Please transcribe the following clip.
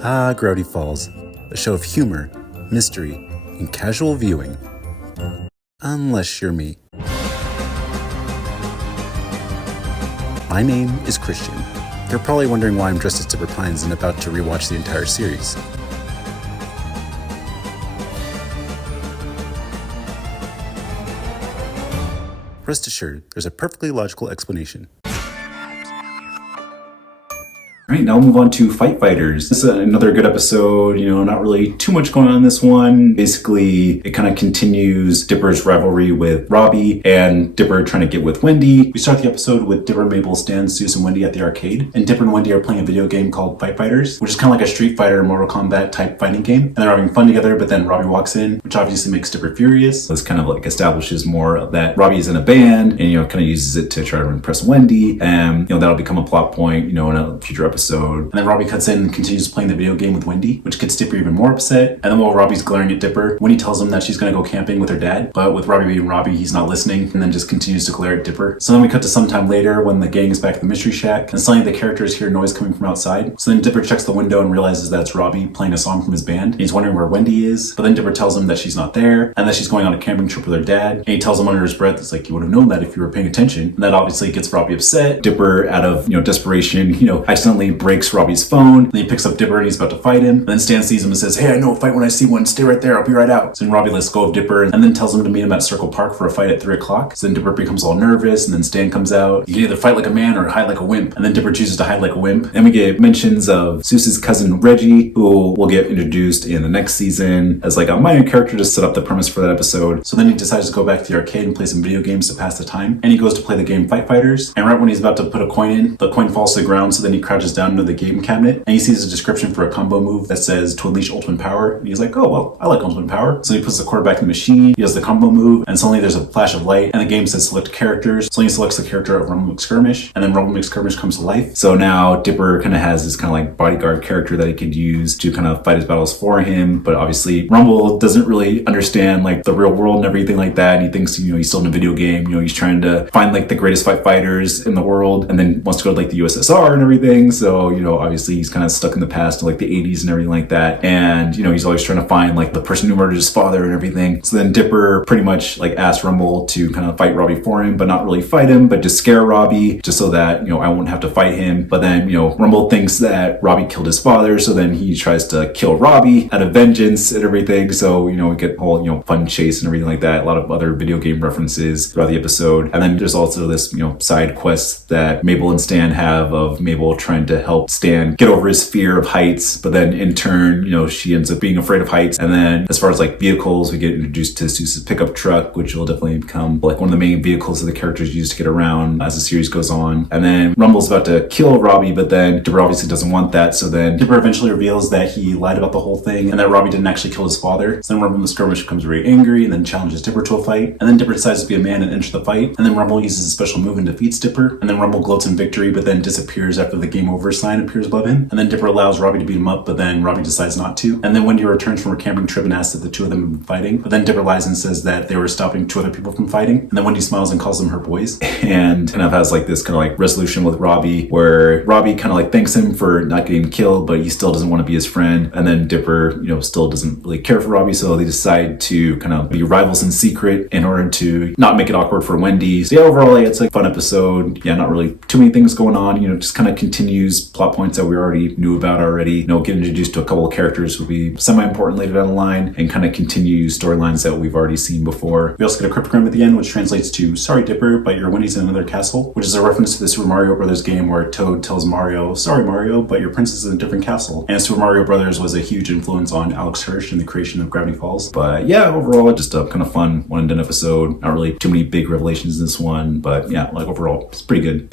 Gravity Falls, a show of humor, mystery, and casual viewing. Unless you're me. My name is Christian. You're probably wondering why I'm dressed as Dipper Pines and about to rewatch the entire series. Rest assured, there's a perfectly logical explanation. All right, now we'll move on to Fight Fighters. This is another good episode, not really too much going on in this one. Basically, it kind of continues Dipper's rivalry with Robbie and Dipper trying to get with Wendy. We start the episode with Dipper, Mabel, Stan, Suze, and Wendy at the arcade. And Dipper and Wendy are playing a video game called Fight Fighters, which is kind of like a Street Fighter, Mortal Kombat type fighting game. And they're having fun together, but then Robbie walks in, which obviously makes Dipper furious. This kind of like establishes more of that Robbie is in a band and, kind of uses it to try to impress Wendy. And, that'll become a plot point, in a future episode. And then Robbie cuts in and continues playing the video game with Wendy, which gets Dipper even more upset. And then while Robbie's glaring at Dipper, Wendy tells him that she's going to go camping with her dad. But with Robbie being Robbie, he's not listening and then just continues to glare at Dipper. So then we cut to some time later when the gang is back at the Mystery Shack and suddenly the characters hear noise coming from outside. So then Dipper checks the window and realizes that it's Robbie playing a song from his band. And he's wondering where Wendy is. But then Dipper tells him that she's not there and that she's going on a camping trip with her dad. And he tells him under his breath, it's like, you would have known that if you were paying attention. And that obviously gets Robbie upset. Dipper, out of, desperation, accidentally breaks Robbie's phone. Then he picks up Dipper and he's about to fight him. And then Stan sees him and says, hey, I know a fight when I see one. Stay right there. I'll be right out. So then Robbie lets go of Dipper and then tells him to meet him at Circle Park for a fight at 3 o'clock. So then Dipper becomes all nervous and then Stan comes out. You can either fight like a man or hide like a wimp. And then Dipper chooses to hide like a wimp. Then we get mentions of Suze's cousin Reggie, who will get introduced in the next season as like a minor character to set up the premise for that episode. So then he decides to go back to the arcade and play some video games to pass the time. And he goes to play the game Fight Fighters. And right when he's about to put a coin in, the coin falls to the ground. So then he crouches down into the game cabinet and he sees a description for a combo move that says to unleash ultimate power. And he's like, oh, well, I like ultimate power. So he puts the quarter back in the machine. He does the combo move and suddenly there's a flash of light and the game says select characters. So he selects the character of Rumble McSkirmish and then Rumble McSkirmish comes to life. So now Dipper kind of has this kind of like bodyguard character that he could use to kind of fight his battles for him. But obviously Rumble doesn't really understand like the real world and everything like that. And he thinks, he's still in a video game. He's trying to find like the greatest fight fighters in the world and then wants to go to like the USSR and everything. So, obviously he's kind of stuck in the past to like the 80s and everything like that. And, he's always trying to find like the person who murdered his father and everything. So then Dipper pretty much like asks Rumble to kind of fight Robbie for him, but not really fight him, but just scare Robbie just so that, I won't have to fight him. But then, Rumble thinks that Robbie killed his father. So then he tries to kill Robbie out of vengeance and everything. So, we get whole, fun chase and everything like that. A lot of other video game references throughout the episode. And then there's also this, side quest that Mabel and Stan have of Mabel trying to help Stan get over his fear of heights. But then in turn, she ends up being afraid of heights. And then as far as like vehicles, we get introduced to Suze's pickup truck, which will definitely become like one of the main vehicles that the characters use to get around as the series goes on. And then Rumble's about to kill Robbie, but then Dipper obviously doesn't want that. So then Dipper eventually reveals that he lied about the whole thing and that Robbie didn't actually kill his father. So then Rumble McSkirmish becomes very angry and then challenges Dipper to a fight. And then Dipper decides to be a man and enter the fight. And then Rumble uses a special move and defeats Dipper. And then Rumble gloats in victory, but then disappears after the game over sign appears above him. And then Dipper allows Robbie to beat him up, but then Robbie decides not to. And then Wendy returns from her camping trip and asks if the two of them have been fighting. But then Dipper lies and says that they were stopping 2 other people from fighting. And then Wendy smiles and calls them her boys. And kind of has like this kind of like resolution with Robbie where Robbie kind of like thanks him for not getting killed, but he still doesn't want to be his friend. And then Dipper, still doesn't really care for Robbie. So they decide to kind of be rivals in secret in order to not make it awkward for Wendy. So yeah, overall, it's like a fun episode. Yeah, not really too many things going on, just kind of continues plot points that we already knew about already. Get introduced to a couple of characters will be semi-important later down the line and kind of continue storylines that we've already seen before. We also get a cryptogram at the end, which translates to sorry Dipper, but your Wendy's in another castle, which is a reference to the Super Mario Brothers game where Toad tells Mario, sorry Mario, but your princess is in a different castle. And Super Mario Brothers was a huge influence on Alex Hirsch and the creation of Gravity Falls. But yeah, overall, just a kind of fun one and done episode. Not really too many big revelations in this one, but yeah, like overall, it's pretty good.